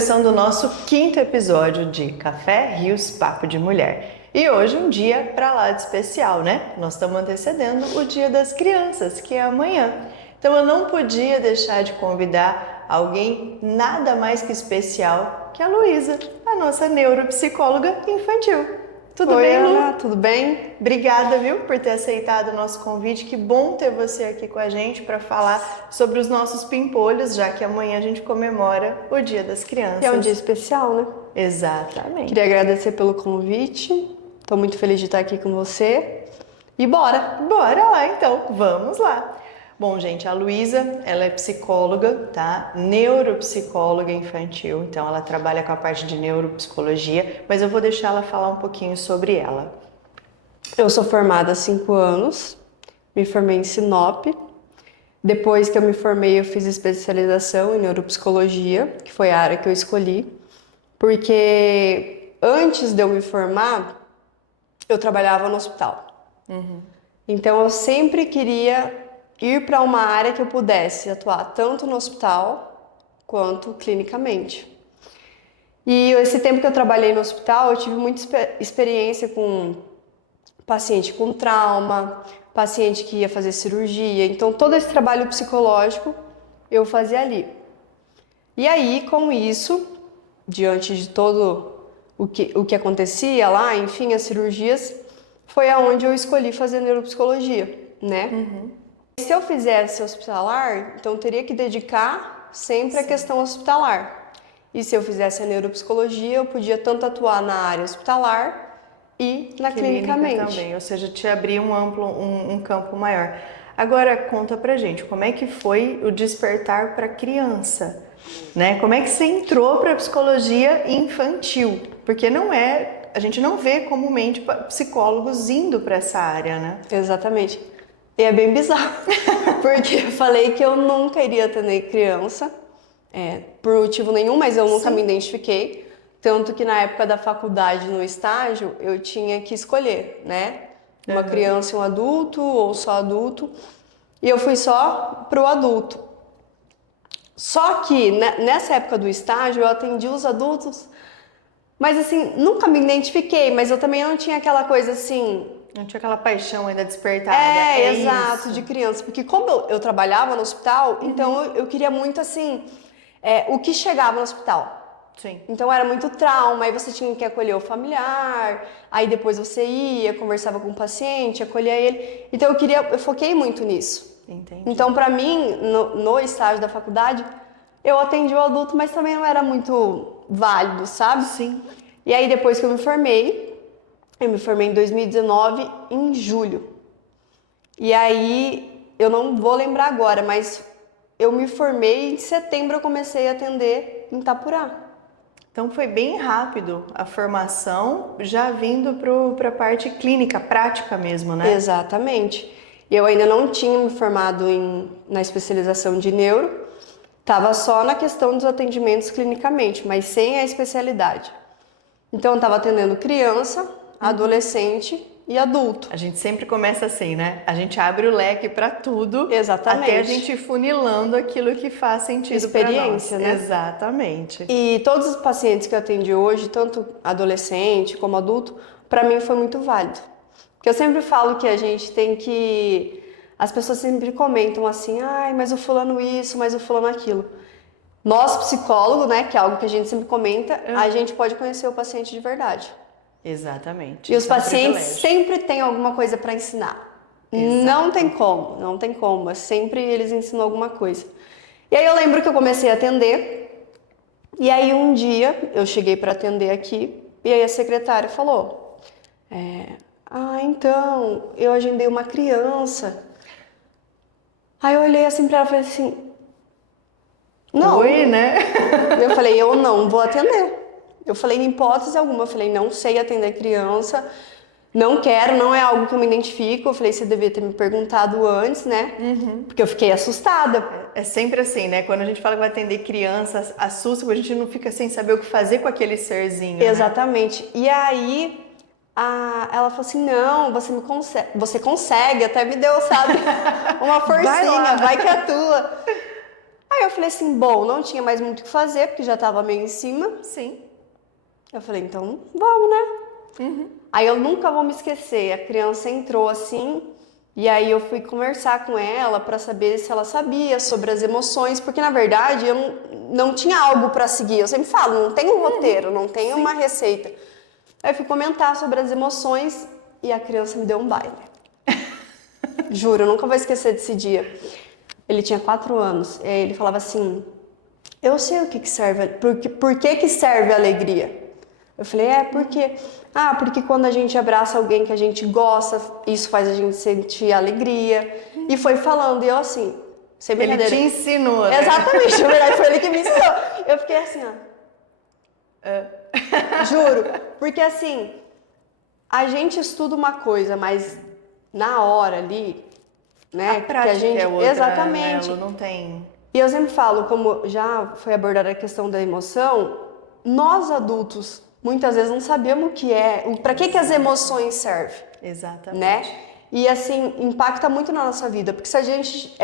começando o nosso 5º episódio de Café Rios Papo de Mulher. E hoje um dia pra lá de especial, né? Nós estamos antecedendo o Dia das Crianças, que é amanhã. Então eu não podia deixar de convidar alguém nada mais que especial que a Luísa, a nossa neuropsicóloga infantil. Tudo Oi, bem, Lu? Ana, tudo bem? Obrigada, viu, por ter aceitado o nosso convite. Que bom ter você aqui com a gente para falar sobre os nossos pimpolhos, já que amanhã a gente comemora o Dia das Crianças. E é um dia especial, né? Exatamente. Queria agradecer pelo convite. Estou muito feliz de estar aqui com você. E bora! Bora lá, então. Vamos lá. Bom, gente, a Luísa, ela é psicóloga, tá? Neuropsicóloga infantil. Então, ela trabalha com a parte de neuropsicologia, mas eu vou deixar ela falar um pouquinho sobre ela. Eu sou formada há 5 anos, me formei em Sinop. Depois que eu me formei, eu fiz especialização em neuropsicologia, que foi a área que eu escolhi, porque antes de eu me formar, eu trabalhava no hospital. Então, eu sempre queria ir para uma área que eu pudesse atuar tanto no hospital quanto clinicamente. E esse tempo que eu trabalhei no hospital, eu tive muita experiência com paciente com trauma, paciente que ia fazer cirurgia. Então, todo esse trabalho psicológico eu fazia ali. E aí, com isso, diante de todo o que acontecia lá, enfim, as cirurgias, foi aonde eu escolhi fazer neuropsicologia, né? Se eu fizesse hospitalar, então eu teria que dedicar sempre à questão hospitalar. E se eu fizesse a neuropsicologia, eu podia tanto atuar na área hospitalar e na clinicamente. Também, ou seja, te abrir um campo maior. Agora, conta pra gente, como é que foi o despertar para criança? Né? Como é que você entrou para psicologia infantil? Porque a gente não vê comumente psicólogos indo para essa área, né? Exatamente. E é bem bizarro, porque eu falei que eu nunca iria atender criança, por motivo nenhum, mas eu nunca me identifiquei. Tanto que na época da faculdade, no estágio, eu tinha que escolher, né? Uma criança e um adulto, ou só adulto. E eu fui só pro adulto. Só que nessa época do estágio, eu atendi os adultos, mas assim, nunca me identifiquei, mas eu também não tinha aquela coisa assim... Não tinha aquela paixão ainda despertada. Exato, isso. de criança. Porque como eu trabalhava no hospital, então eu queria muito, assim, o que chegava no hospital. Sim. Então era muito trauma, aí você tinha que acolher o familiar, aí depois você ia, conversava com o paciente, acolhia ele. Então eu foquei muito nisso. Entendi. Então para mim, no estágio da faculdade, eu atendi o adulto, mas também não era muito válido, sabe? Sim. E aí depois que eu me formei em 2019, em julho. E aí, eu não vou lembrar agora, mas eu me formei em setembro, eu comecei a atender em Itapurá. Então foi bem rápido a formação, já vindo para a parte clínica, prática mesmo, né? Exatamente. Eu ainda não tinha me formado na especialização de neuro, estava só na questão dos atendimentos clinicamente, mas sem a especialidade. Então, eu estava atendendo criança, adolescente e adulto. A gente sempre começa assim, né? A gente abre o leque para tudo, Exatamente. até a gente ir funilando aquilo que faz sentido para nós. Experiência, né? Exatamente. E todos os pacientes que eu atendi hoje, tanto adolescente como adulto, para mim foi muito válido. Porque eu sempre falo que a gente tem que... As pessoas sempre comentam assim, ai, mas o fulano isso, mas o fulano aquilo. Nós, psicólogos, né, que é algo que a gente sempre comenta, a gente pode conhecer o paciente de verdade. Exatamente. E os Isso é um pacientes privilégio. sempre têm alguma coisa para ensinar. Não tem como. Mas sempre eles ensinam alguma coisa. E aí eu lembro que eu comecei a atender. E aí um dia eu cheguei para atender aqui. E aí a secretária falou: então, eu agendei uma criança. Aí eu olhei assim para ela e falei assim: não. Oi, né? Eu falei: eu não vou atender. Eu falei, em hipótese alguma, eu falei, não sei atender criança, não quero, não é algo que eu me identifico. Eu falei, você devia ter me perguntado antes, né? Porque eu fiquei assustada. É sempre assim, né? Quando a gente fala que vai atender criança, assusta, porque a gente não fica sem saber o que fazer com aquele serzinho, né? Exatamente. E aí, ela falou assim, não, você consegue, até me deu, sabe, uma forcinha, vai que é tua. Aí Aí eu falei assim, bom, não tinha mais muito o que fazer, porque já tava meio em cima. Sim. Eu falei, então vamos, né? Aí eu nunca vou me esquecer, a criança entrou assim, e aí eu fui conversar com ela para saber se ela sabia sobre as emoções, porque na verdade eu não tinha algo para seguir. Eu sempre falo, não tem um roteiro, não tem uma receita. Aí eu fui comentar sobre as emoções e a criança me deu um baile. Juro, eu nunca vou esquecer desse dia. Ele tinha 4 anos, e aí ele falava assim, eu sei o que serve, por que serve a alegria? Eu falei, porque... Ah, porque quando a gente abraça alguém que a gente gosta, isso faz a gente sentir alegria. E foi falando, e eu assim, sem brincadeira. Ele te ensinou, né? Exatamente, na verdade foi ele que me ensinou. Eu fiquei assim, ó. Juro, porque assim, a gente estuda uma coisa, mas na hora ali, né? A prática que a gente... é outra, Exatamente. né? Ela não tem... E eu sempre falo, como já foi abordada a questão da emoção, nós adultos muitas vezes não sabemos o que é, para que as emoções servem, Exatamente. né? E assim, impacta muito na nossa vida, porque se a gente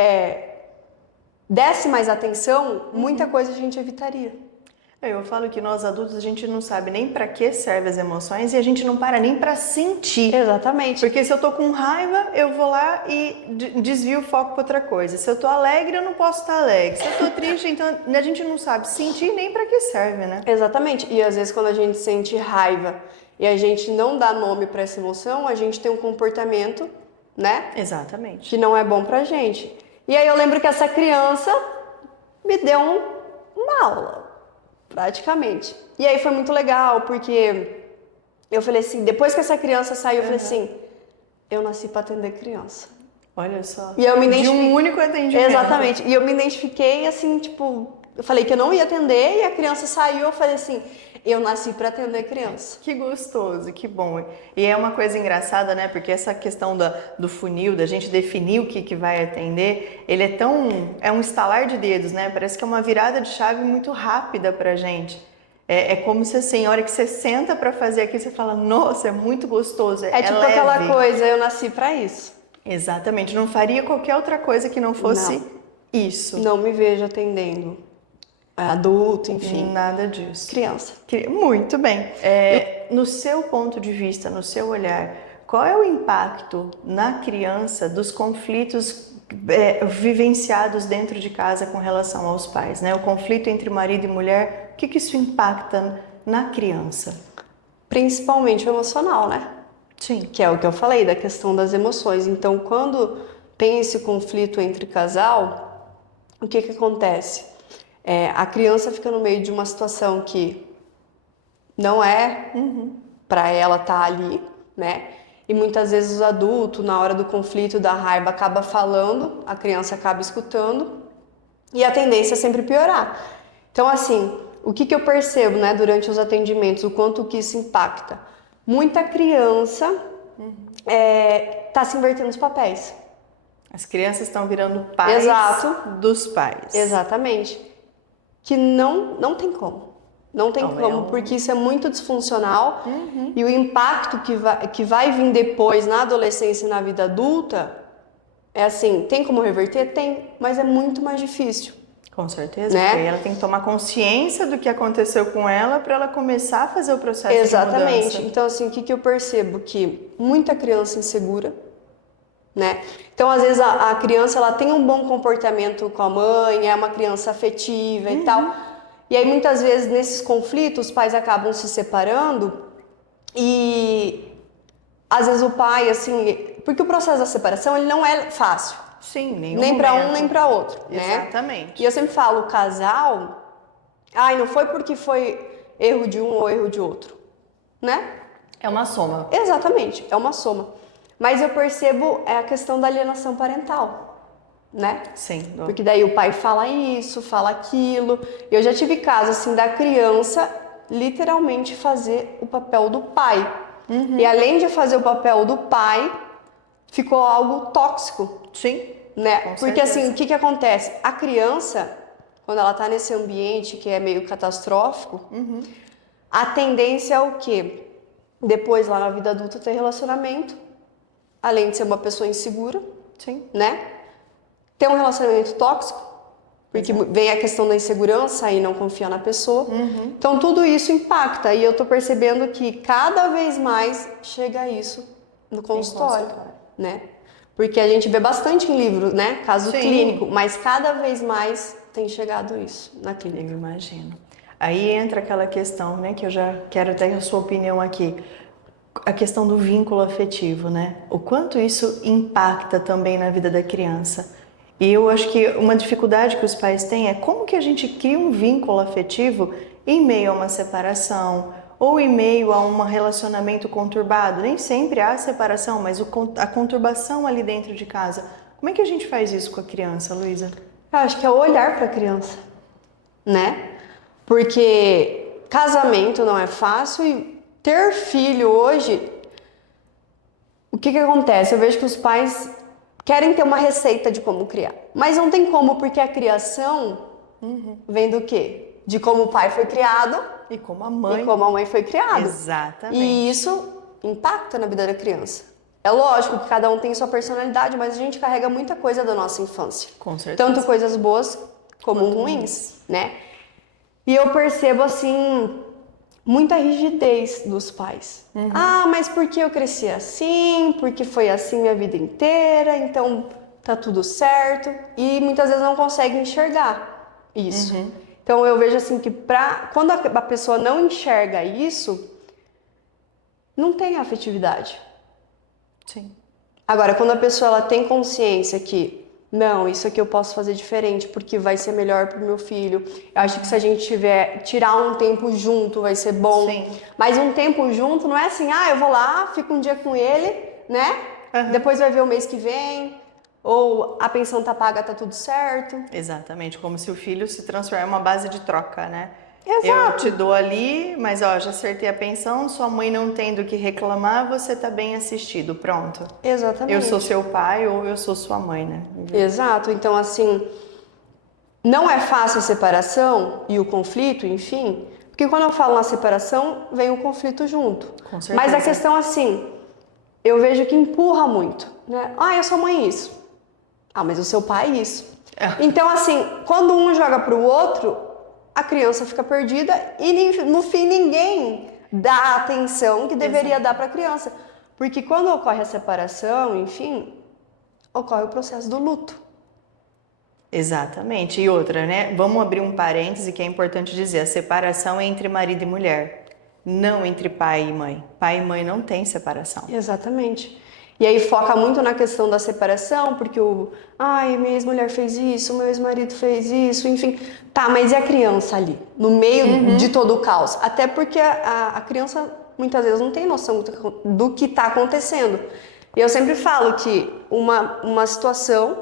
desse mais atenção, muita coisa a gente evitaria. Eu falo que nós adultos a gente não sabe nem para que servem as emoções e a gente não para nem para sentir. Exatamente. Porque se eu tô com raiva, eu vou lá e desvio o foco para outra coisa. Se eu tô alegre, eu não posso estar alegre. Se eu tô triste, então a gente não sabe sentir nem para que serve, né? Exatamente. E às vezes quando a gente sente raiva e a gente não dá nome para essa emoção, a gente tem um comportamento, né? Exatamente. Que não é bom pra gente. E aí eu lembro que essa criança me deu uma aula. Praticamente. E aí foi muito legal, porque eu falei assim, depois que essa criança saiu, eu falei assim, eu nasci para atender criança. Olha só. E eu me identifiquei... De um único atendimento. Exatamente. E eu me identifiquei assim, tipo, eu falei que eu não ia atender e a criança saiu, eu falei assim, eu nasci para atender criança. Que gostoso, que bom. E é uma coisa engraçada, né? Porque essa questão do funil, da gente definir o que vai atender, ele é um estalar de dedos, né? Parece que é uma virada de chave muito rápida pra gente. É como se assim, a hora que você senta para fazer aquilo, você fala, nossa, é muito gostoso, É tipo leve. aquela coisa, eu nasci para isso. Exatamente, não faria qualquer outra coisa que não fosse isso. Não me vejo atendendo adulto, enfim. Nada disso. Criança. Muito bem. No seu ponto de vista, no seu olhar, qual é o impacto na criança dos conflitos vivenciados dentro de casa com relação aos pais, né? O conflito entre marido e mulher, o que isso impacta na criança? Principalmente o emocional, né? Sim. Que é o que eu falei, da questão das emoções. Então, quando tem esse conflito entre casal, o que acontece? A criança fica no meio de uma situação que não é para ela estar ali, né? E muitas vezes o adulto, na hora do conflito, da raiva, acaba falando, a criança acaba escutando e a tendência é sempre piorar. Então, assim, o que eu percebo, né, durante os atendimentos, o quanto que isso impacta? Muita criança tá se invertendo os papéis. As crianças estão virando pais dos pais. Exatamente. Que não tem como. Não tem como, porque isso é muito disfuncional e o impacto que vai vir depois na adolescência e na vida adulta é assim, tem como reverter? Tem, mas é muito mais difícil. Com certeza, né? Porque ela tem que tomar consciência do que aconteceu com ela para ela começar a fazer o processo de mudança. Exatamente. Então, assim, o que eu percebo? Que muita criança insegura, né? Então, às vezes, a criança ela tem um bom comportamento com a mãe, é uma criança afetiva e tal. E aí, muitas vezes, nesses conflitos, os pais acabam se separando e, às vezes, o pai, assim... Porque o processo da separação, ele não é fácil. Sim, nem para um, nem para outro, né? Exatamente. E eu sempre falo, o casal... não foi porque foi erro de um ou erro de outro, né? É uma soma. Exatamente, é uma soma. Mas eu percebo a questão da alienação parental, né? Sim. Porque daí o pai fala isso, fala aquilo. Eu já tive casos assim da criança literalmente fazer o papel do pai. E além de fazer o papel do pai, ficou algo tóxico. Sim. Né? Porque assim, o que acontece? A criança, quando ela tá nesse ambiente que é meio catastrófico, a tendência é o quê? Depois, lá na vida adulta, ter relacionamento, além de ser uma pessoa insegura, Sim. né? Ter um relacionamento tóxico, Porque vem a questão da insegurança e não confia na pessoa. Então tudo isso impacta e eu tô percebendo que cada vez mais chega isso no consultório, né? Porque a gente vê bastante em livros, né? Caso clínico, mas cada vez mais tem chegado isso na clínica. Eu imagino. Aí entra aquela questão, né, que eu já quero ter a sua opinião aqui. A questão do vínculo afetivo, né? O quanto isso impacta também na vida da criança. E eu acho que uma dificuldade que os pais têm é como que a gente cria um vínculo afetivo em meio a uma separação ou em meio a um relacionamento conturbado. Nem sempre há separação, mas a conturbação ali dentro de casa. Como é que a gente faz isso com a criança, Luísa? Eu acho que é olhar para a criança, né? Porque casamento não é fácil e ter filho hoje, o que acontece? Eu vejo que os pais querem ter uma receita de como criar, mas não tem como, porque a criação vem do quê? De como o pai foi criado e como a mãe foi criada. Exatamente. E isso impacta na vida da criança. É lógico que cada um tem sua personalidade, mas a gente carrega muita coisa da nossa infância. Com certeza. Tanto coisas boas como ruins, né? E eu percebo, assim, muita rigidez dos pais. Ah, mas porque eu cresci assim, porque foi assim minha vida inteira, então tá tudo certo. E muitas vezes não conseguem enxergar isso. Então eu vejo assim que quando a pessoa não enxerga isso, não tem afetividade. Sim. Agora, quando a pessoa ela tem consciência que não, isso aqui eu posso fazer diferente porque vai ser melhor pro meu filho. Eu acho que se a gente tirar um tempo junto vai ser bom. Sim. Mas um tempo junto não é assim, eu vou lá, fico um dia com ele, né? Depois vai ver o mês que vem. Ou a pensão tá paga, tá tudo certo. Exatamente, como se o filho se transformar em uma base de troca, né? Exato. Eu te dou ali, mas ó, já acertei a pensão, sua mãe não tem do que reclamar, você tá bem assistido, pronto. Exatamente. Eu sou seu pai ou eu sou sua mãe, né? Exato, então assim, não é fácil a separação e o conflito, enfim, porque quando eu falo na separação, vem o conflito junto. Com certeza. Mas a questão assim, eu vejo que empurra muito, né? Eu sou mãe isso. Mas o seu pai isso. Então assim, quando um joga pro outro, a criança fica perdida e no fim ninguém dá a atenção que deveria dar para a criança. Porque quando ocorre a separação, enfim, ocorre o processo do luto. Exatamente. E outra, né? Vamos abrir um parêntese que é importante dizer. A separação é entre marido e mulher, não entre pai e mãe. Pai e mãe não tem separação. Exatamente. E aí foca muito na questão da separação, porque minha ex-mulher fez isso, meu ex-marido fez isso, enfim. Tá, mas e a criança ali, no meio de todo o caos? Até porque a criança muitas vezes não tem noção do que está acontecendo. E eu sempre falo que uma situação,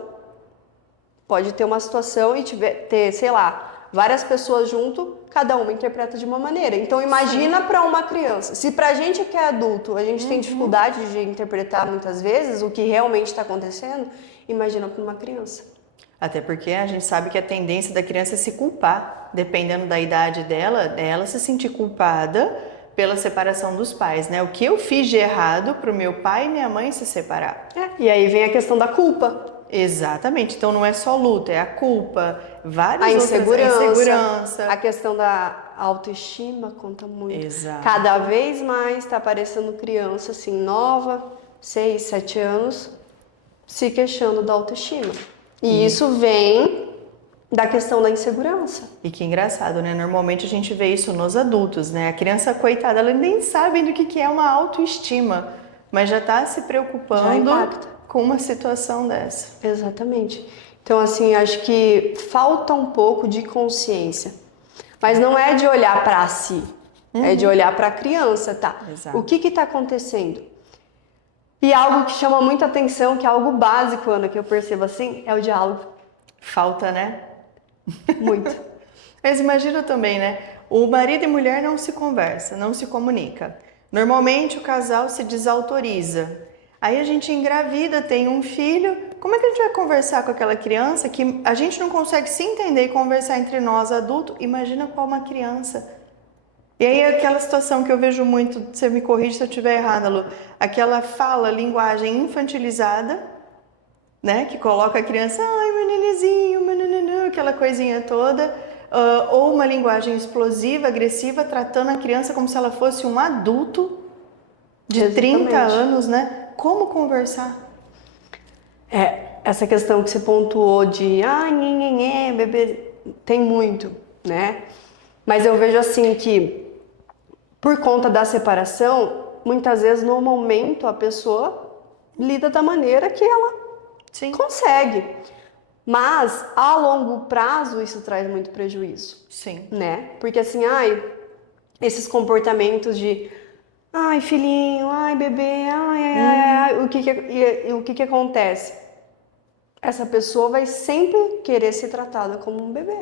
pode ter uma situação e ter, sei lá, várias pessoas junto, cada uma interpreta de uma maneira. Então imagina para uma criança. Se pra gente que é adulto, a gente tem dificuldade de interpretar muitas vezes o que realmente está acontecendo, imagina para uma criança. Até porque a gente sabe que a tendência da criança é se culpar, dependendo da idade dela, é ela se sentir culpada pela separação dos pais, né? O que eu fiz de errado pro meu pai e minha mãe se separar. E aí vem a questão da culpa. Exatamente. Então não é só luta, é a culpa, várias a insegurança. A questão da autoestima conta muito. Exato. Cada vez mais está aparecendo criança assim nova, 6, 7 anos, se queixando da autoestima. E isso vem da questão da insegurança. E que engraçado, né? Normalmente a gente vê isso nos adultos, né? A criança, coitada, ela nem sabe do que é uma autoestima, mas já está se preocupando com uma situação dessa. Exatamente. Então, assim, acho que falta um pouco de consciência. Mas não é de olhar para si, é de olhar para a criança, tá? Exato. O que está acontecendo? E algo que chama muita atenção, que é algo básico, Ana, que eu percebo assim, é o diálogo. Falta, né? Muito. Mas imagina também, né? O marido e mulher não se conversa, não se comunica. Normalmente o casal se desautoriza. Aí a gente engravida, tem um filho. Como é que a gente vai conversar com aquela criança que a gente não consegue se entender e conversar entre nós adultos? Imagina com uma criança. E aí aquela situação que eu vejo muito, você me corrige se eu estiver errada, Lu, aquela fala, linguagem infantilizada, né? Que coloca a criança, ai, meu nenenzinho, aquela coisinha toda, ou uma linguagem explosiva, agressiva, tratando a criança como se ela fosse um adulto de 30 anos, né? Como conversar? Essa questão que você pontuou de nhenhenhé, bebê, tem muito, né? Mas eu vejo assim que, por conta da separação, muitas vezes no momento a pessoa lida da maneira que ela consegue. Mas a longo prazo isso traz muito prejuízo. Sim. Né? Porque assim, esses comportamentos de filhinho, bebê, o que acontece? Essa pessoa vai sempre querer ser tratada como um bebê.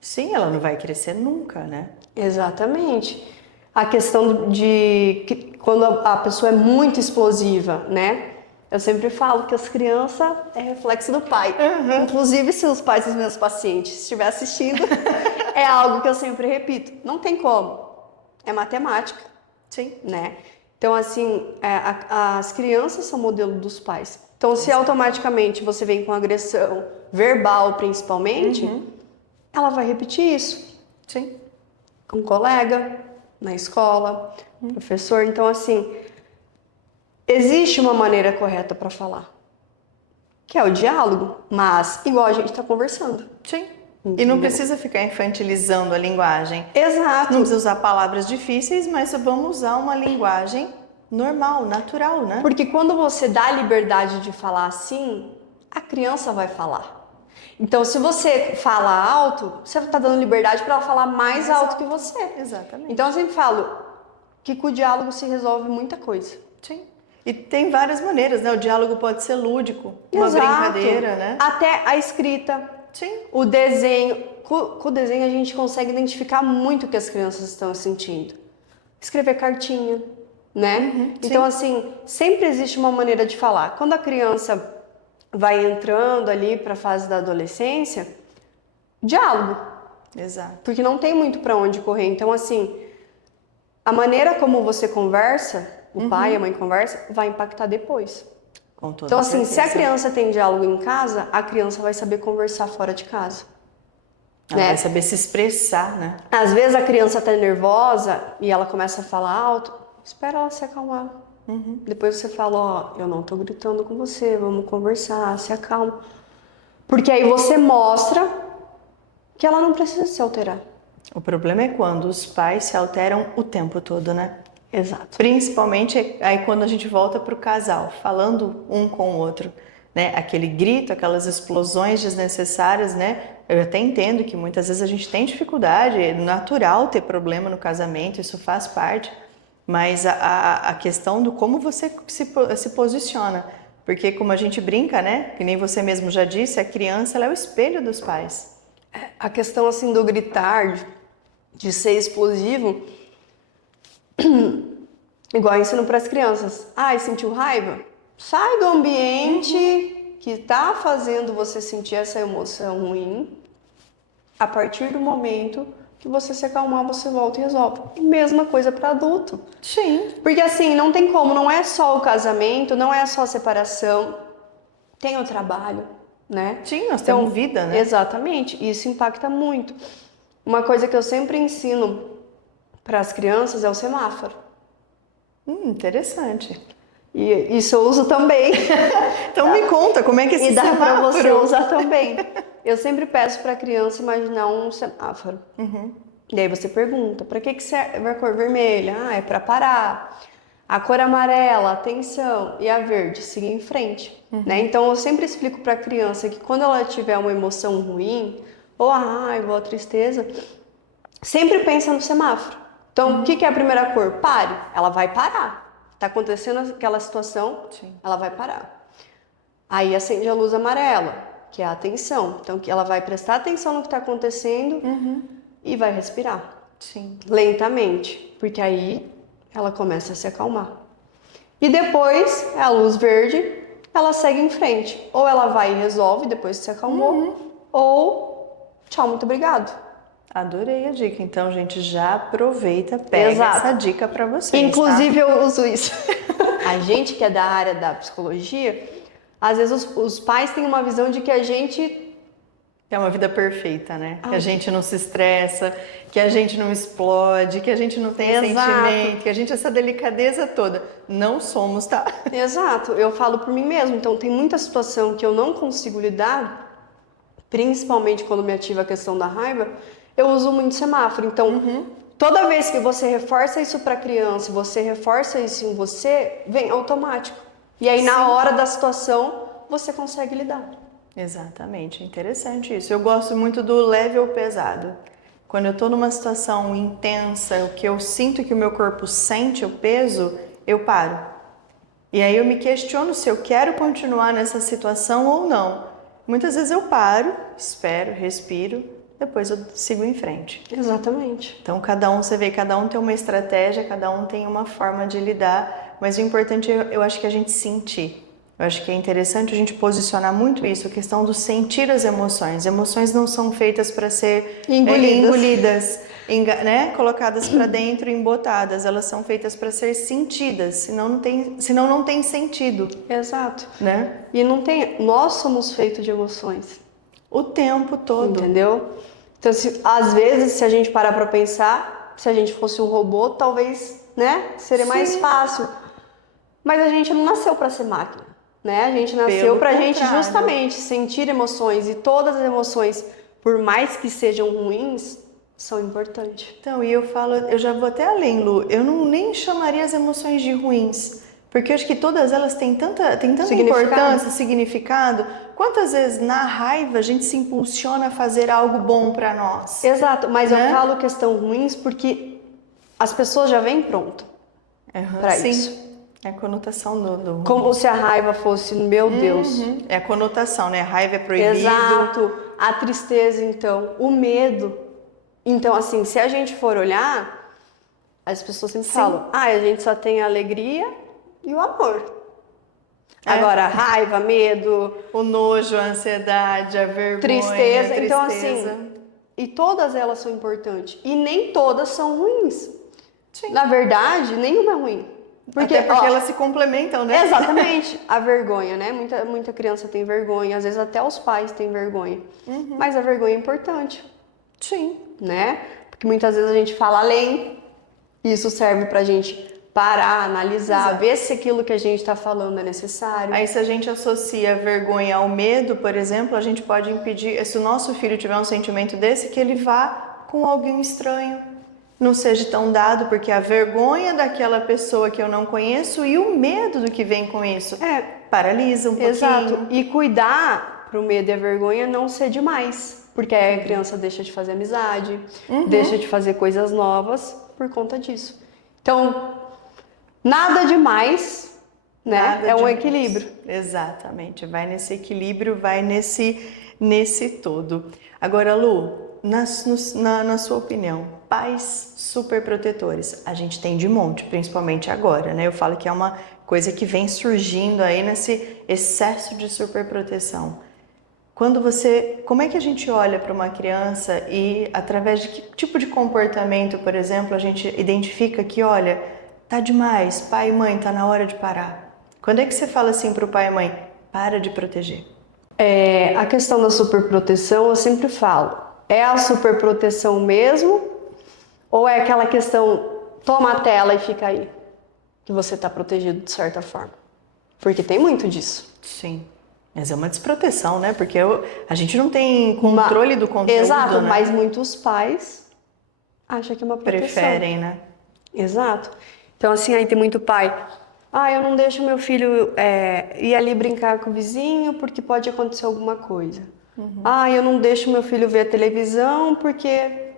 Sim, ela não vai crescer nunca, né? Exatamente. A questão de que quando a pessoa é muito explosiva, né? Eu sempre falo que as crianças é reflexo do pai. Inclusive, se os pais dos meus pacientes estiverem assistindo, é algo que eu sempre repito. Não tem como. É matemática. Sim. Né? Então, assim, as crianças são modelo dos pais. Então, se automaticamente você vem com agressão verbal, principalmente, ela vai repetir isso. Sim. Com um colega, na escola, professor. Então, assim, existe uma maneira correta para falar, que é o diálogo, mas igual a gente está conversando. Sim. Entendeu? E não precisa ficar infantilizando a linguagem. Exato. Não precisa usar palavras difíceis, mas vamos usar uma linguagem normal, natural, né? Porque quando você dá a liberdade de falar assim, a criança vai falar. Então, se você fala alto, você está dando liberdade para ela falar mais alto que você. Exatamente. Então, eu sempre falo que com o diálogo se resolve muita coisa. Sim. E tem várias maneiras, né? O diálogo pode ser lúdico, uma brincadeira, né? Até a escrita. Sim. O desenho. Com o desenho a gente consegue identificar muito o que as crianças estão sentindo. Escrever cartinha, né? Então, assim, sempre existe uma maneira de falar. Quando a criança vai entrando ali para a fase da adolescência, diálogo. Exato. Porque não tem muito para onde correr. Então, assim, a maneira como você conversa, o pai e a mãe conversa, vai impactar depois. Com toda então, assim, certeza. se a criança tem diálogo em casa, a criança vai saber conversar fora de casa. Ela vai saber se expressar, né? Às vezes a criança tá nervosa e ela começa a falar alto, espera ela se acalmar. Depois você fala, eu não tô gritando com você, vamos conversar, se acalma. Porque aí você mostra que ela não precisa se alterar. O problema é quando os pais se alteram o tempo todo, né? Exato. Principalmente aí quando a gente volta para o casal, falando um com o outro, né? Aquele grito, aquelas explosões desnecessárias, né? Eu até entendo que muitas vezes a gente tem dificuldade, é natural ter problema no casamento, isso faz parte, mas a questão do como você se posiciona, porque como a gente brinca, né? Que nem você mesmo já disse, a criança ela é o espelho dos pais. A questão assim do gritar, de ser explosivo, igual eu ensino para as crianças. Sentiu raiva? Sai do ambiente que está fazendo você sentir essa emoção ruim. A partir do momento que você se acalmar, você volta e resolve. E mesma coisa para adulto. Sim. Porque assim, não tem como, não é só o casamento, não é só a separação, tem o trabalho, né? Sim, nós temos vida, né? Exatamente, isso impacta muito. Uma coisa que eu sempre ensino para as crianças é o semáforo. Interessante. E isso eu uso também. Então me conta, como é que esse E dá semáforo... para você usar também. Eu sempre peço para a criança imaginar um semáforo. E aí você pergunta, para que serve a cor vermelha? É para parar. A cor amarela, atenção. E a verde, seguir em frente. Né? Então eu sempre explico para a criança que quando ela tiver uma emoção ruim, ou a raiva, ou a tristeza, sempre pensa no semáforo. Então, o que é a primeira cor? Pare. Ela vai parar. Está acontecendo aquela situação, ela vai parar. Aí acende a luz amarela, que é a atenção. Então, que ela vai prestar atenção no que está acontecendo e vai respirar. Lentamente, porque aí ela começa a se acalmar. E depois, a luz verde, ela segue em frente. Ou ela vai e resolve depois que se acalmou, ou tchau, muito obrigado. Adorei a dica. Então, gente, já aproveita, pega essa dica para vocês. Inclusive, eu uso isso. A gente que é da área da psicologia, às vezes os pais têm uma visão de que a gente É uma vida perfeita, né? Que a gente não se estressa, que a gente não explode, que a gente não tem sentimento, que a gente essa delicadeza toda. Não somos, tá? Exato, eu falo por mim mesmo. Então tem muita situação que eu não consigo lidar, principalmente quando me ativa a questão da raiva, eu uso muito semáforo. Então, toda vez que você reforça isso para a criança, você reforça isso em você, vem automático. E aí na hora da situação, você consegue lidar. Exatamente, interessante isso. Eu gosto muito do leve ou pesado. Quando eu tô numa situação intensa, o que eu sinto que o meu corpo sente o peso, eu paro. E aí eu me questiono se eu quero continuar nessa situação ou não. Muitas vezes eu paro, espero, respiro, depois eu sigo em frente. Exatamente. Então cada um, você vê, cada um tem uma estratégia, cada um tem uma forma de lidar, mas o importante eu acho que é a gente sentir. Eu acho que é interessante a gente posicionar muito isso, a questão do sentir as emoções. Emoções não são feitas para ser engolidas, né? Colocadas para dentro, embotadas. Elas são feitas para ser sentidas, senão não tem sentido. Exato. Né? E não tem. Nós somos feitos de emoções. O tempo todo. Entendeu? Então, às vezes, se a gente parar para pensar, se a gente fosse um robô, talvez, né? Seria mais fácil. Mas a gente não nasceu para ser máquina. Né? A gente nasceu para a gente justamente sentir emoções, e todas as emoções, por mais que sejam ruins, são importantes. Então, e eu falo, eu já vou até além, Lu, eu não nem chamaria as emoções de ruins, porque eu acho que todas elas têm tanta importância, significado. Quantas vezes na raiva a gente se impulsiona a fazer algo bom para nós? Exato, mas eu falo questão ruins porque as pessoas já vêm pronto para isso. É a conotação do... Como se a raiva fosse, meu Deus. É a conotação, né? A raiva é proibido. Exato. A tristeza, então. O medo. Então, assim, se a gente for olhar, as pessoas sempre falam, a gente só tem a alegria e o amor. Agora, a raiva, medo... O nojo, a ansiedade, a vergonha, tristeza. a tristeza. Então, assim, e todas elas são importantes. E nem todas são ruins. Sim. Na verdade, nenhuma é ruim. Até porque elas se complementam, né? Exatamente. A vergonha, né? Muita criança tem vergonha, às vezes até os pais têm vergonha. Mas a vergonha é importante. Sim. Né? Porque muitas vezes a gente fala além, e isso serve pra gente parar, analisar, ver se aquilo que a gente está falando é necessário. Aí se a gente associa a vergonha ao medo, por exemplo, a gente pode impedir, se o nosso filho tiver um sentimento desse, que ele vá com alguém estranho. Não seja tão dado, porque a vergonha daquela pessoa que eu não conheço e o medo do que vem com isso paralisa um pouquinho. Exato. E cuidar pro medo e a vergonha não ser demais, porque aí a criança deixa de fazer amizade, deixa de fazer coisas novas por conta disso. Então, nada demais, né? Nada um equilíbrio. Exatamente. Vai nesse equilíbrio, vai nesse todo. Agora, Lu, na sua opinião, pais superprotetores, a gente tem de monte, principalmente agora, né? Eu falo que é uma coisa que vem surgindo aí nesse excesso de superproteção. Como é que a gente olha para uma criança e através de que tipo de comportamento, por exemplo, a gente identifica que, olha, tá demais, pai e mãe, tá na hora de parar? Quando é que você fala assim para o pai e mãe, para de proteger? A questão da superproteção, eu sempre falo, é a superproteção mesmo? Ou é aquela questão, toma a tela e fica aí, que você está protegido de certa forma? Porque tem muito disso. Sim, mas é uma desproteção, né? Porque a gente não tem controle do conteúdo, exato, né? mas muitos pais acham que é uma proteção. Preferem, né? Exato. Então, assim, aí tem muito pai... eu não deixo meu filho ir ali brincar com o vizinho porque pode acontecer alguma coisa. Eu não deixo meu filho ver a televisão porque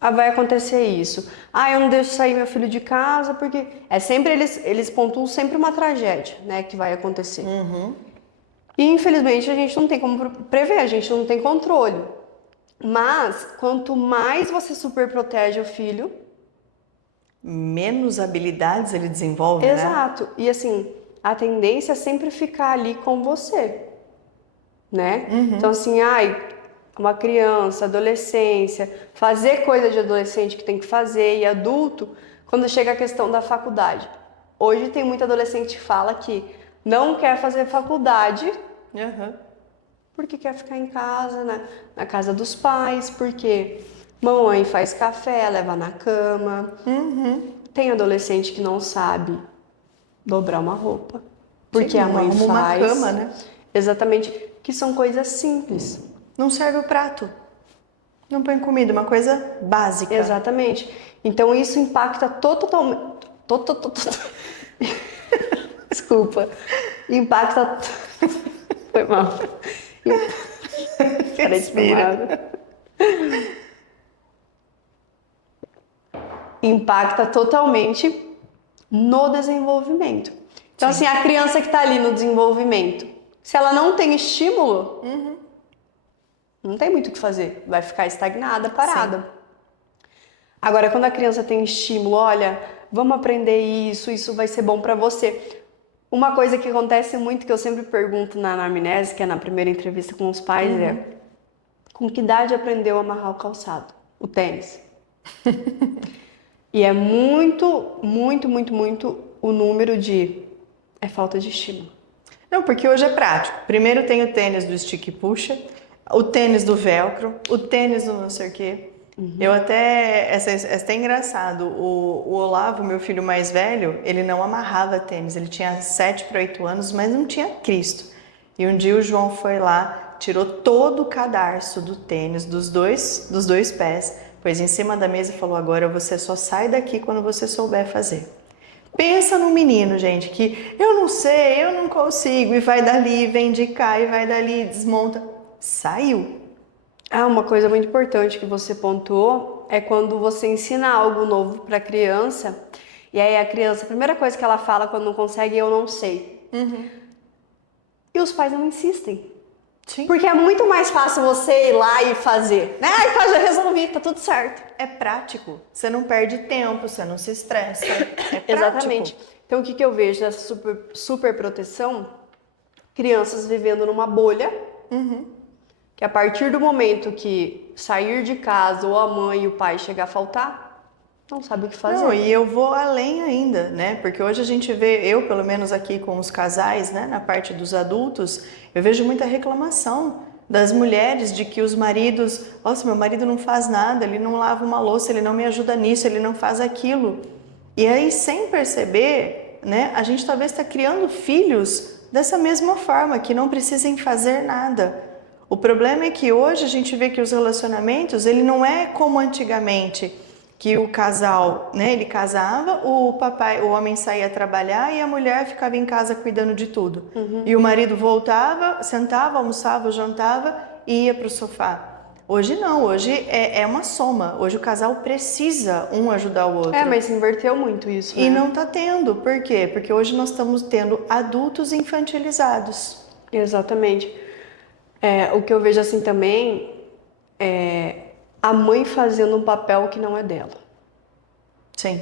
vai acontecer isso. Eu não deixo sair meu filho de casa porque... sempre eles pontuam sempre uma tragédia, né, que vai acontecer. E infelizmente a gente não tem como prever, a gente não tem controle. Mas quanto mais você superprotege o filho... menos habilidades ele desenvolve, Exato. E assim, a tendência é sempre ficar ali com você, né? Então assim, uma criança, adolescência, fazer coisa de adolescente que tem que fazer e adulto, quando chega a questão da faculdade. Hoje tem muito adolescente que fala que não quer fazer faculdade porque quer ficar em casa, né? Na casa dos pais, porque mamãe faz café, leva na cama. Tem adolescente que não sabe dobrar uma roupa, porque Sim, a não mãe arruma uma faz. cama, né? Exatamente, que são coisas simples. Não serve o prato. Não põe comida, uma coisa básica. Exatamente. Então isso impacta totalmente. Desculpa. Impacta. Foi mal. Parei de tomar água. Impacta totalmente no desenvolvimento. Então, assim, a criança que está ali no desenvolvimento, se ela não tem estímulo, não tem muito o que fazer. Vai ficar estagnada, parada. Sim. Agora, quando a criança tem estímulo, olha, vamos aprender isso vai ser bom para você. Uma coisa que acontece muito, que eu sempre pergunto na anamnese, que é na primeira entrevista com os pais, é: com que idade aprendeu a amarrar o calçado, o tênis? E é muito, muito, muito, muito o número de... é falta de estímulo. Não, porque hoje é prático. Primeiro tem o tênis do stick e puxa, o tênis do velcro, o tênis do não sei o quê. Eu até... Essa é até engraçado. O Olavo, meu filho mais velho, ele não amarrava tênis. Ele tinha 7 para 8 anos, mas não tinha Cristo. E um dia o João foi lá, tirou todo o cadarço do tênis, dos dois pés, pôs em cima da mesa e falou: agora você só sai daqui quando você souber fazer. Pensa no menino, gente, que eu não sei, eu não consigo, e vai dali, vem de cá, e vai dali, desmonta. Saiu. Ah, uma coisa muito importante que você pontuou é quando você ensina algo novo para a criança, e aí a criança, a primeira coisa que ela fala quando não consegue é: eu não sei. E os pais não insistem. Sim. Porque é muito mais fácil você ir lá e fazer. Né? Ai, pai, já resolvi, tá tudo certo. É prático. Você não perde tempo, você não se estressa. É prático. Exatamente. Então, o que eu vejo dessa super proteção? Crianças vivendo numa bolha, que a partir do momento que sair de casa ou a mãe e o pai chegar a faltar, não sabe o que fazer. Não, e eu vou além ainda, né? Porque hoje a gente vê, eu pelo menos aqui com os casais, né, na parte dos adultos, eu vejo muita reclamação das mulheres de que os maridos, nossa, meu marido não faz nada, ele não lava uma louça, ele não me ajuda nisso, ele não faz aquilo. E aí, sem perceber, né, a gente talvez está criando filhos dessa mesma forma, que não precisem fazer nada. O problema é que hoje a gente vê que os relacionamentos, ele não é como antigamente, que o casal, né, ele casava, o homem saía trabalhar e a mulher ficava em casa cuidando de tudo. E o marido voltava, sentava, almoçava, jantava e ia para o sofá. Hoje não, hoje é uma soma. Hoje o casal precisa um ajudar o outro. É, mas se inverteu muito isso, né? E não tá tendo. Por quê? Porque hoje nós estamos tendo adultos infantilizados. Exatamente. O que eu vejo assim também é a mãe fazendo um papel que não é dela, Sim.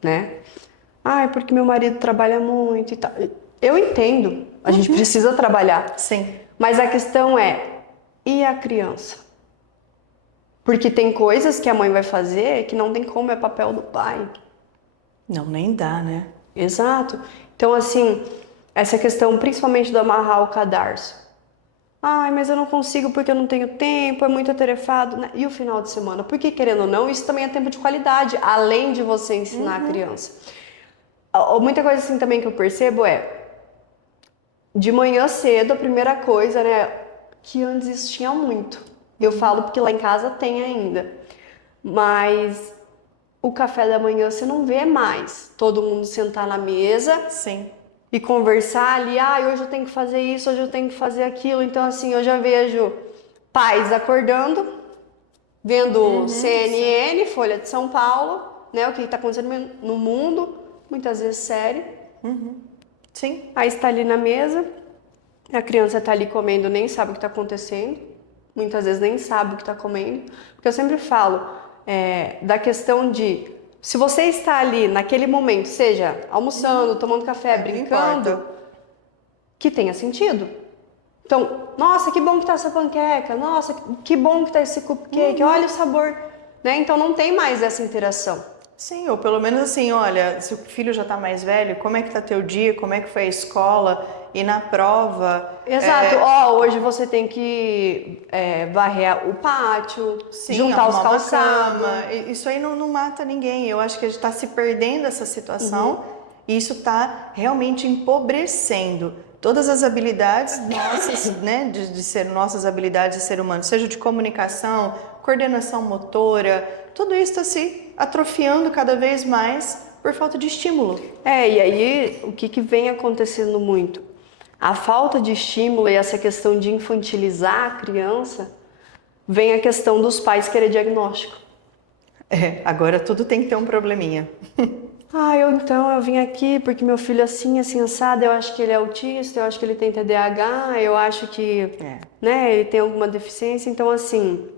né? Ah, é porque meu marido trabalha muito e tal. Eu entendo, a gente precisa trabalhar. Sim. Mas a questão é, e a criança? Porque tem coisas que a mãe vai fazer que não tem como, é papel do pai. Não, nem dá, né? Exato. Então, assim, essa questão principalmente do amarrar o cadarço. Ai, mas eu não consigo porque eu não tenho tempo, é muito atarefado, né? E o final de semana? Porque, querendo ou não, isso também é tempo de qualidade, além de você ensinar a criança. Muita coisa assim também que eu percebo é, de manhã cedo, a primeira coisa, né, que antes isso tinha muito. Eu falo porque lá em casa tem ainda. Mas o café da manhã você não vê mais. Todo mundo sentar na mesa Sim. e conversar ali, hoje eu tenho que fazer isso, hoje eu tenho que fazer aquilo. Então, assim, eu já vejo pais acordando, vendo CNN, Folha de São Paulo, né, o que está acontecendo no mundo, muitas vezes série. Sim. Aí está ali na mesa, a criança está ali comendo, nem sabe o que está acontecendo, muitas vezes nem sabe o que está comendo. Porque eu sempre falo da questão de, se você está ali naquele momento, seja almoçando, tomando café, brincando, que tenha sentido. Então, nossa, que bom que tá essa panqueca, nossa, que bom que tá esse cupcake, olha o sabor, né? Então não tem mais essa interação. Sim, ou pelo menos assim, olha, se o filho já está mais velho, como é que tá teu dia, como é que foi a escola, e na prova. Exato. Hoje você tem que varrer o pátio, Sim, juntar os arrumar uma calçados. cama. Isso aí não mata ninguém. Eu acho que a gente está se perdendo essa situação e isso está realmente empobrecendo todas as habilidades nossas, né, de ser nossas habilidades de ser humano, seja de comunicação, coordenação motora, tudo isso está se atrofiando cada vez mais por falta de estímulo. E aí o que vem acontecendo muito? A falta de estímulo e essa questão de infantilizar a criança, vem a questão dos pais querer diagnóstico. Agora tudo tem que ter um probleminha. Eu vim aqui porque meu filho é assim, assim, assado, eu acho que ele é autista, eu acho que ele tem TDAH, eu acho que, ele tem alguma deficiência. Então, assim,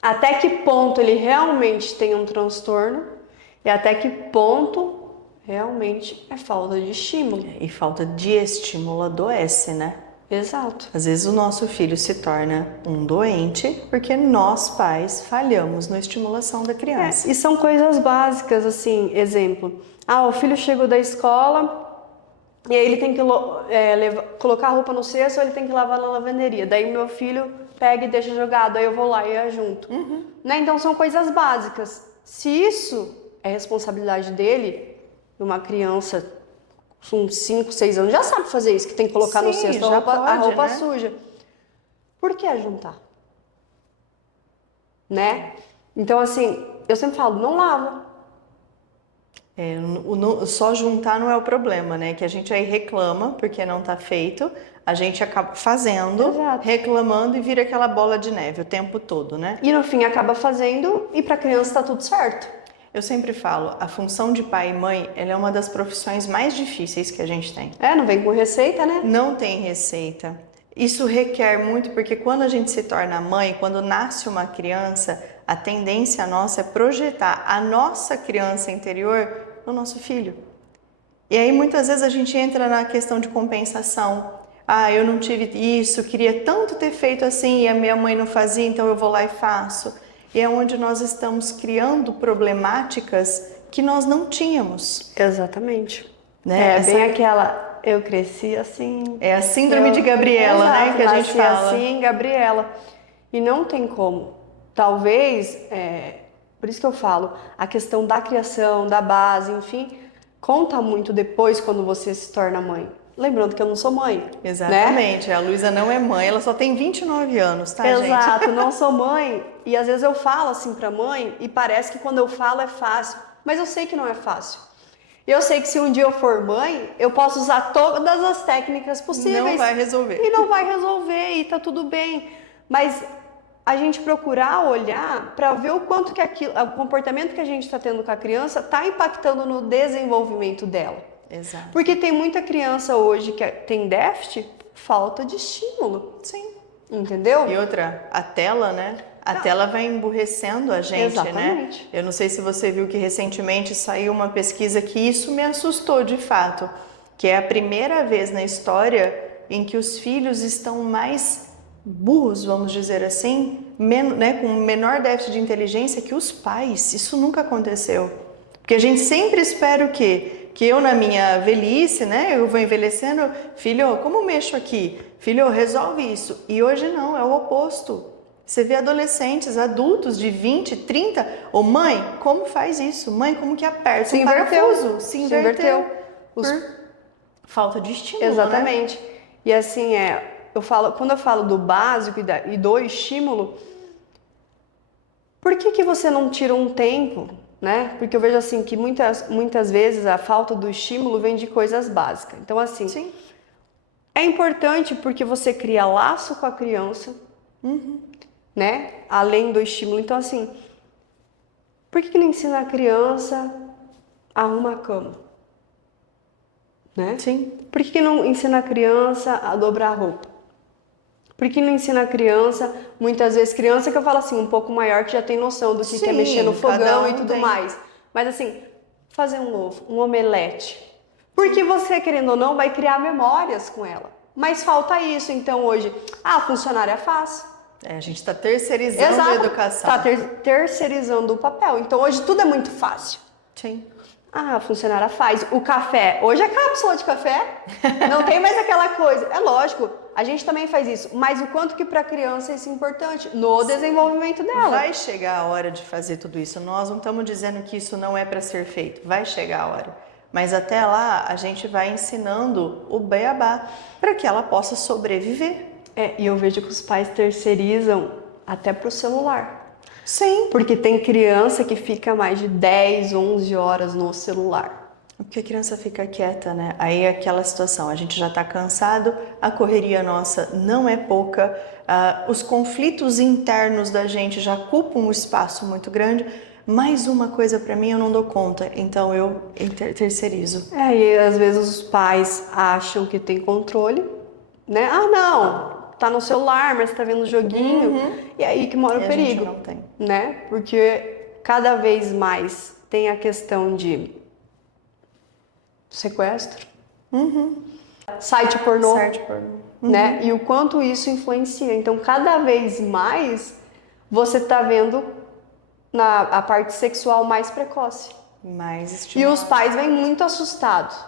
até que ponto ele realmente tem um transtorno e até que ponto realmente é falta de estímulo. E falta de estímulo adoece, né? Exato. Às vezes o nosso filho se torna um doente porque nós, pais, falhamos na estimulação da criança. E são coisas básicas, assim, exemplo. O filho chegou da escola e aí ele tem que colocar a roupa no cesto ou ele tem que lavar na lavanderia. Daí meu filho pega e deixa jogado, aí eu vou lá e ajunto. Né? Então são coisas básicas. Se isso é responsabilidade dele, uma criança com 5, 6 anos já sabe fazer isso, que tem que colocar no cesto a roupa suja. Por que ajuntar? Né? Então, assim, eu sempre falo, não lava. Só juntar não é o problema, né? Que a gente aí reclama porque não tá feito, a gente acaba fazendo, reclamando e vira aquela bola de neve o tempo todo, né? E no fim acaba fazendo e pra criança tá tudo certo. Eu sempre falo, a função de pai e mãe, ela é uma das profissões mais difíceis que a gente tem. Não vem com receita, né? Não tem receita. Isso requer muito, porque quando a gente se torna mãe, quando nasce uma criança, a tendência nossa é projetar a nossa criança interior no nosso filho. E aí muitas vezes a gente entra na questão de compensação. Eu não tive isso, queria tanto ter feito assim e a minha mãe não fazia, então eu vou lá e faço. E é onde nós estamos criando problemáticas que nós não tínhamos. Exatamente. Né? Bem aquela, eu cresci assim... É a síndrome de Gabriela, né, que a gente fala. Assim, Gabriela. E não tem como. Talvez, por isso que eu falo, a questão da criação, da base, enfim, conta muito depois quando você se torna mãe. Lembrando que eu não sou mãe. Exatamente, né? A Luísa não é mãe, ela só tem 29 anos, tá, gente? Exato, não sou mãe. E às vezes eu falo assim pra mãe e parece que quando eu falo é fácil. Mas eu sei que não é fácil. E eu sei que se um dia eu for mãe, eu posso usar todas as técnicas possíveis. Não vai resolver. E não vai resolver e tá tudo bem. Mas a gente procurar olhar para ver o quanto que o comportamento que a gente está tendo com a criança está impactando no desenvolvimento dela. Exato. Porque tem muita criança hoje que tem déficit por falta de estímulo. Sim. Entendeu? E outra, a tela, né? A tela vai emburrecendo a gente, Exatamente. né? Eu não sei se você viu que recentemente saiu uma pesquisa que isso me assustou de fato, que é a primeira vez na história em que os filhos estão mais burros, vamos dizer assim, né, com menor déficit de inteligência que os pais. Isso nunca aconteceu. Porque a gente sempre espera o quê? Que eu na minha velhice, né, eu vou envelhecendo, filho, como mexo aqui? Filho, resolve isso. E hoje não, é o oposto. Você vê adolescentes, adultos de 20, 30, mãe, como faz isso? Mãe, como que aperta? Se inverteu. Se inverteu. Por falta de estímulo, exatamente. Né? E assim, quando eu falo do básico e do estímulo, por que você não tira um tempo, né? Porque eu vejo assim que muitas vezes a falta do estímulo vem de coisas básicas. Então assim, Sim. É importante porque você cria laço com a criança, né? Além do estímulo. Então assim, por que não ensina a criança a arrumar a cama? Né? Sim. Por que não ensina a criança a dobrar a roupa? Por que não ensina a criança, muitas vezes criança que eu falo assim, um pouco maior, que já tem noção do que é mexer no fogão e tudo mais. Mas assim, fazer um ovo, um omelete. Porque você, querendo ou não, vai criar memórias com ela. Mas falta isso, então hoje, funcionário é fácil. A gente está terceirizando a educação. Está terceirizando o papel. Então hoje tudo é muito fácil. Sim. Ah, a funcionária faz. O café, hoje é cápsula de café, não tem mais aquela coisa. É lógico, a gente também faz isso, mas o quanto que para a criança isso é importante no desenvolvimento dela. Vai chegar a hora de fazer tudo isso. Nós não estamos dizendo que isso não é para ser feito. Vai chegar a hora. Mas até lá a gente vai ensinando o beabá para que ela possa sobreviver. E eu vejo que os pais terceirizam até para o celular. Sim. Porque tem criança que fica mais de 10, 11 horas no celular. Porque a criança fica quieta, né? Aí é aquela situação, a gente já está cansado, a correria nossa não é pouca, os conflitos internos da gente já ocupam um espaço muito grande. Mais uma coisa para mim eu não dou conta, então eu terceirizo. E às vezes os pais acham que tem controle, né? Ah, não, tá no celular, mas tá vendo o joguinho. E aí que mora o perigo. A gente não tem. Né? Porque cada vez mais tem a questão de sequestro, site pornô, né? E o quanto isso influencia. Então, cada vez mais você tá vendo a parte sexual mais precoce. Mais E estimulado. os pais vêm muito assustados.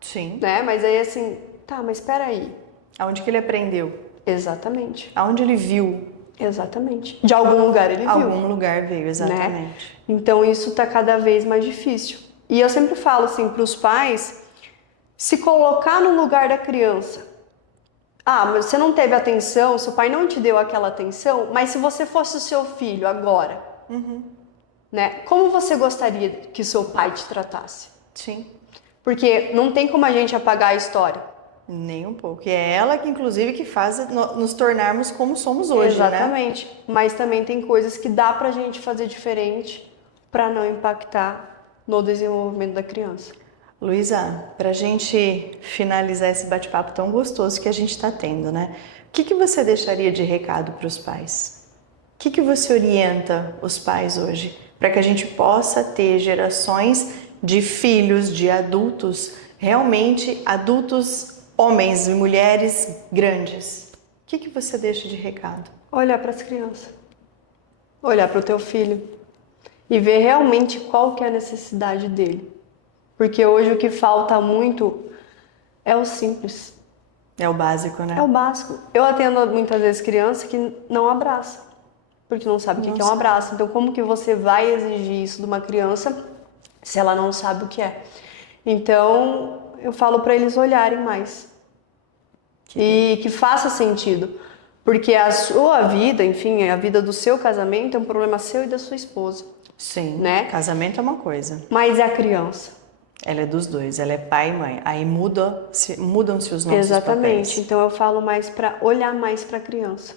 Sim. Né? Mas aí assim, tá, mas espera aí. Aonde que ele aprendeu? Exatamente. Aonde ele viu? Exatamente. De algum lugar ele viu. Algum lugar veio, exatamente. Né? Então isso tá cada vez mais difícil. E eu sempre falo assim para os pais, se colocar no lugar da criança. Ah, mas você não teve atenção, seu pai não te deu aquela atenção, mas se você fosse o seu filho agora, né? Como você gostaria que seu pai te tratasse? Sim. Porque não tem como a gente apagar a história. Nem um pouco. E é ela que, inclusive, que faz nos tornarmos como somos hoje, Exatamente. né? Mas também tem coisas que dá pra gente fazer diferente para não impactar no desenvolvimento da criança. Luísa, pra gente finalizar esse bate-papo tão gostoso que a gente está tendo, né? O que você deixaria de recado para os pais? O que você orienta os pais hoje para que a gente possa ter gerações de filhos, de adultos, realmente adultos homens e mulheres grandes? O que você deixa de recado? Olhar para as crianças. Olhar para o teu filho. E ver realmente qual que é a necessidade dele. Porque hoje o que falta muito é o simples. É o básico, né? É o básico. Eu atendo muitas vezes criança que não abraça. Porque não sabe o que é um abraço. Então como que você vai exigir isso de uma criança se ela não sabe o que é? Então eu falo para eles olharem mais. E que faça sentido, porque a sua vida, enfim, a vida do seu casamento é um problema seu e da sua esposa. Sim, né? Casamento é uma coisa. Mas é a criança. Ela é dos dois, ela é pai e mãe. Aí mudam-se os nossos Exatamente. papéis. Então eu falo mais para olhar mais para a criança.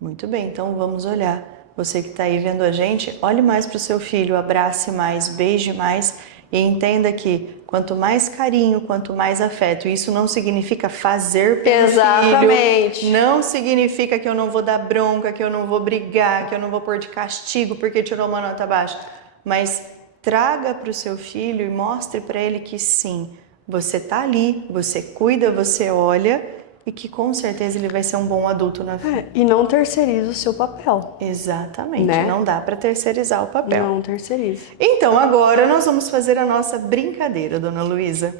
Muito bem, então vamos olhar. Você que está aí vendo a gente, olhe mais para o seu filho, abrace mais, beije mais e entenda que quanto mais carinho, quanto mais afeto, isso não significa fazer pelo Exatamente. filho, não significa que eu não vou dar bronca, que eu não vou brigar, que eu não vou pôr de castigo porque tirou uma nota baixa, mas traga para o seu filho e mostre para ele que sim, você está ali, você cuida, você olha e que com certeza ele vai ser um bom adulto na vida. E não terceiriza o seu papel. Exatamente, né? Não dá para terceirizar o papel. Não terceiriza. Então agora nós vamos fazer a nossa brincadeira, dona Luísa.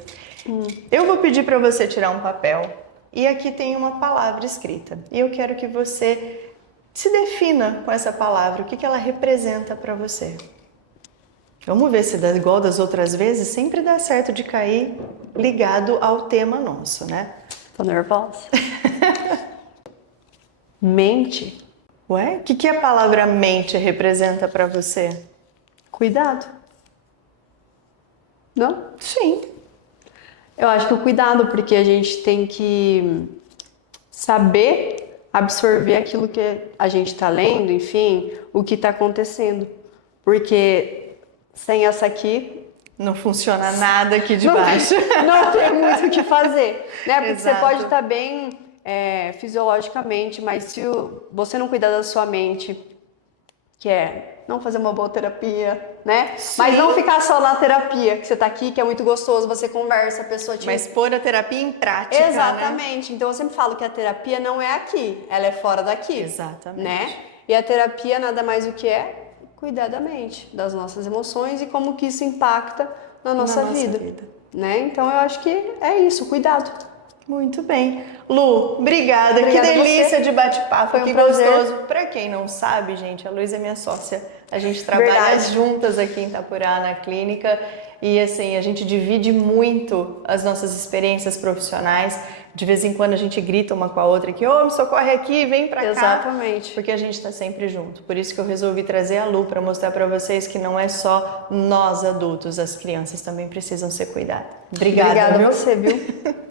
Eu vou pedir para você tirar um papel e aqui tem uma palavra escrita. E eu quero que você se defina com essa palavra, o que ela representa para você. Vamos ver se dá igual das outras vezes, sempre dá certo de cair ligado ao tema nosso, né? Tô nervosa. Mente. Ué? O que a palavra mente representa para você? Cuidado. Não? Sim. Eu acho que o cuidado, porque a gente tem que saber absorver aquilo que a gente está lendo, enfim, o que está acontecendo. Porque sem essa aqui... Não funciona nada aqui de baixo. Não tem muito o que fazer, né? Porque Exato. você pode estar bem fisiologicamente, mas se você não cuidar da sua mente, que é não fazer uma boa terapia, né? Sim. Mas não ficar só na terapia, que você tá aqui, que é muito gostoso, você conversa, a pessoa te... Mas pôr a terapia em prática, Exatamente. né? Então eu sempre falo que a terapia não é aqui, ela é fora daqui. Exatamente. Né? E a terapia nada mais do que é cuidar da mente, das nossas emoções e como que isso impacta na nossa vida, né? Então eu acho que é isso, cuidado. Muito bem. Lu, obrigada. Obrigada Que a delícia você. de bate-papo, Foi um que prazer. gostoso. Pra quem não sabe, gente, a Luísa é minha sócia. A gente trabalha Verdade. juntas aqui em Itapurá, na clínica. E assim, a gente divide muito as nossas experiências profissionais. De vez em quando a gente grita uma com a outra que, ô, me socorre aqui, vem pra cá. Exatamente. Porque a gente tá sempre junto. Por isso que eu resolvi trazer a Lu para mostrar pra vocês que não é só nós adultos, as crianças também precisam ser cuidadas. Obrigada, Obrigada viu? a você, viu?